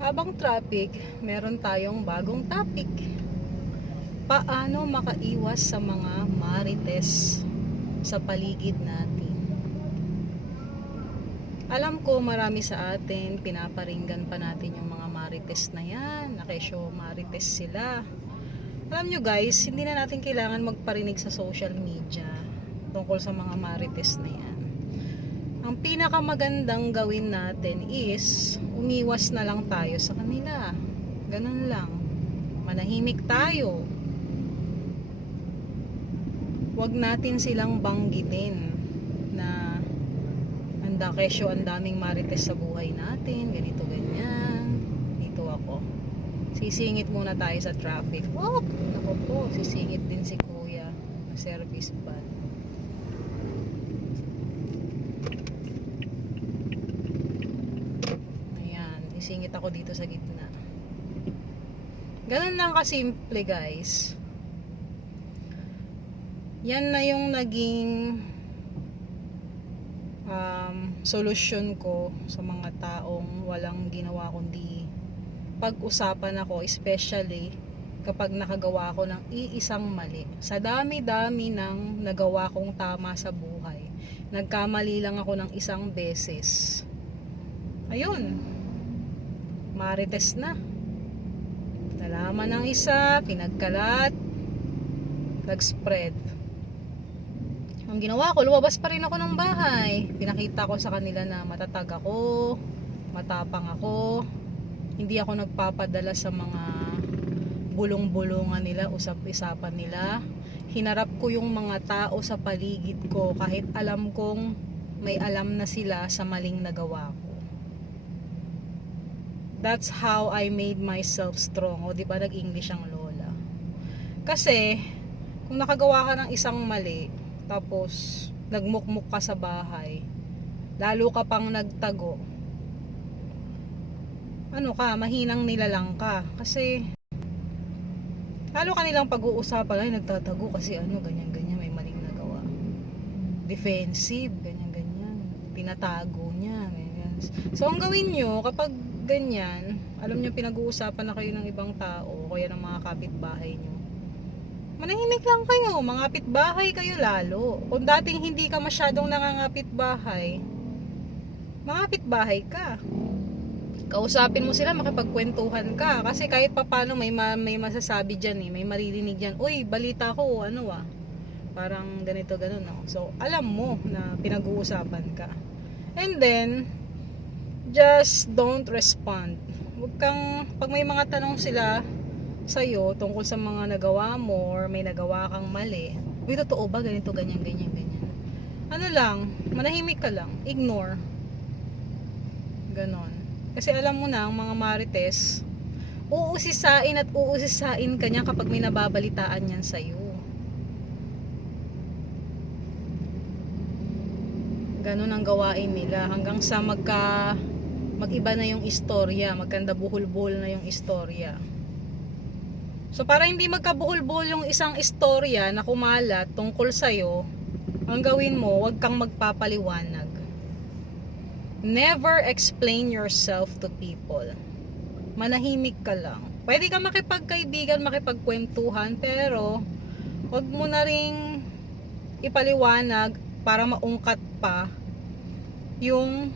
Habang traffic, meron tayong bagong topic. Paano makaiwas sa mga marites sa paligid natin? Alam ko marami sa atin, pinaparinggan pa natin yung mga marites na yan. Nakesyo marites sila. Alam nyo guys, hindi na natin kailangan magparinig sa social media tungkol sa mga marites na yan. Ang pinakamagandang gawin natin is umiwas na lang tayo sa kanila. Ganun lang. Manahimik tayo. Huwag natin silang banggitin na anda kesyo ang daming marites sa buhay natin, ganito ganyan. Dito ako. Sisingit muna tayo sa traffic. Whoop! Ako po, sisingit din si kuya na service van. Isingit ako dito sa gitna. Ganun lang kasimple guys. Yan na yung naging um, solusyon ko sa mga taong walang ginawa kundi pag-usapan ako especially kapag nakagawa ko ng iisang mali. Sa dami-dami ng nagawa kong tama sa buhay, nagkamali lang ako ng isang beses. Ayun, marites na. Nalaman ng isa, pinagkalat, nag-spread. Ang ginawa ko, lumabas pa rin ako ng bahay. Pinakita ko sa kanila na matatag ako, matapang ako, hindi ako nagpapadala sa mga bulong-bulungan nila, usap-isapan nila. Hinarap ko yung mga tao sa paligid ko kahit alam kong may alam na sila sa maling nagawa ko. That's how I made myself strong. O, di ba nag-English ang lola? Kasi, kung nakagawa ka ng isang mali, tapos nagmukmuk ka sa bahay, lalo ka pang nagtago, ano ka, mahinang nilalang ka. Kasi, lalo ka nilang pag-uusapan, ay nagtatago kasi ano, ganyan-ganyan, may maling nagawa. Defensive, ganyan-ganyan. Tinatago niya, ganyan. So, ang gawin nyo, kapag ganyan, alam nyo, pinag-uusapan na kayo ng ibang tao, kaya ng mga kapitbahay nyo, manahimik lang kayo, mga kapitbahay kayo lalo. Kung dating hindi ka masyadong nangangapit bahay, mga kapitbahay ka kausapin mo sila, makipagkwentuhan ka. Kasi kahit papano may, ma- may masasabi dyan eh, may maririnig dyan. Uy, balita ko, ano ah, parang ganito, ganun. No? So, alam mo na pinag-uusapan ka. And then, just don't respond. Huwag kang, pag may mga tanong sila sa'yo tungkol sa mga nagawa mo or may nagawa kang mali, uy, totoo ba? Ganito, ganyan, ganyan, ganyan. Ano lang, manahimik ka lang. Ignore. Ganon. Kasi alam mo na, ang mga marites, uusisain at uusisain ka niya kapag may nababalitaan yan sa'yo. Ganon ang gawain nila hanggang sa magka mag-iba na yung istorya, magkanda buhol-buhol na yung istorya. So para hindi magkabuhol-buhol yung isang istorya na kumalat tungkol sa'yo, ang gawin mo, huwag kang magpapaliwanag. Never explain yourself to people. Manahimik ka lang. Pwede ka makipagkaibigan, makipagkwentuhan, pero wag mo na ring ipaliwanag para maungkat pa yung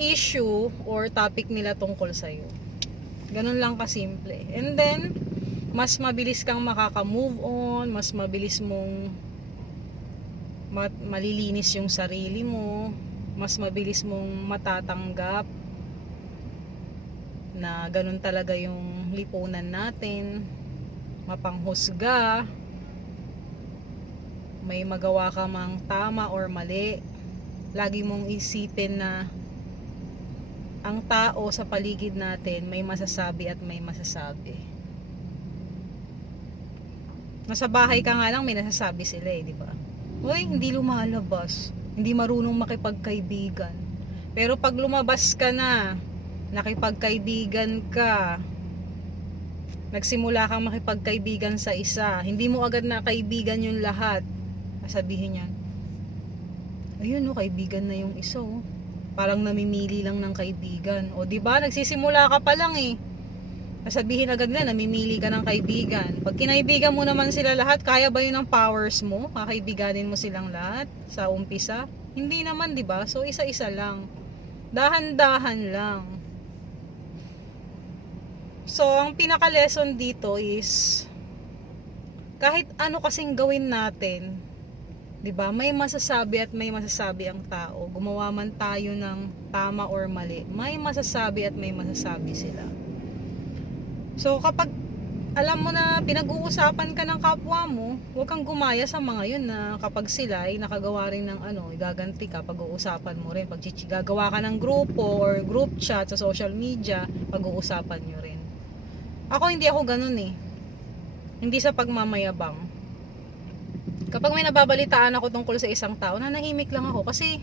issue or topic nila tungkol sa'yo. Ganun lang kasimple. And then, mas mabilis kang makaka-move on, mas mabilis mong mat- malilinis yung sarili mo, mas mabilis mong matatanggap na ganun talaga yung lipunan natin mapanghusga may magawa ka mang tama or mali lagi mong isipin na ang tao sa paligid natin may masasabi at may masasabi nasa bahay ka nga lang may nasasabi sila eh, di ba? Uy, hindi lumalabas hindi marunong makipagkaibigan. Pero pag lumabas ka na, nakipagkaibigan ka, nagsimula kang makipagkaibigan sa isa, hindi mo agad na kaibigan yung lahat. Sabihin niyan, ayun no, kaibigan na yung isa oh. Parang namimili lang ng kaibigan. O, di ba? Nagsisimula ka pa lang eh. Sasabihin agad na, namimili ka ng kaibigan. Pag kinaibigan mo naman sila lahat, kaya ba yun ang powers mo? Kakaibiganin mo silang lahat sa umpisa? Hindi naman, di ba? So, isa-isa lang. Dahan-dahan lang. So, ang pinaka-lesson dito is kahit ano kasing gawin natin, 'di ba? May masasabi at may masasabi ang tao. Gumawa man tayo ng tama or mali, may masasabi at may masasabi sila. So, kapag alam mo na pinag-uusapan ka ng kapwa mo, huwag kang gumaya sa mga yun na kapag sila ay nakagawa rin ng ano, igaganti ka, pag-uusapan mo rin. Pag gagawa ka ng grupo or group chat sa social media, pag-uusapan nyo rin. Ako hindi ako ganun eh. Hindi sa pagmamayabang. Kapag may nababalitaan ako tungkol sa isang tao, nanahimik lang ako kasi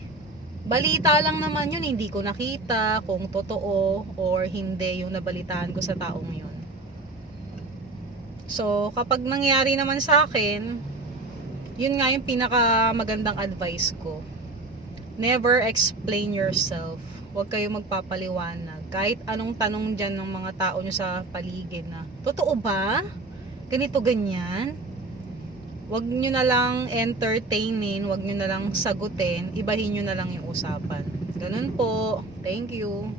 balita lang naman yun, hindi ko nakita kung totoo or hindi yung nabalitaan ko sa taong yun. So, kapag nangyari naman sa akin, yun nga yung pinaka magandang advice ko. Never explain yourself. Huwag kayo magpapaliwanag. Kahit anong tanong dyan ng mga tao nyo sa paligid na, Totoo ba? Ganito, ganyan? Huwag nyo na lang entertainin, huwag nyo na lang sagutin, ibahin nyo na lang yung usapan. Ganun po. Thank you.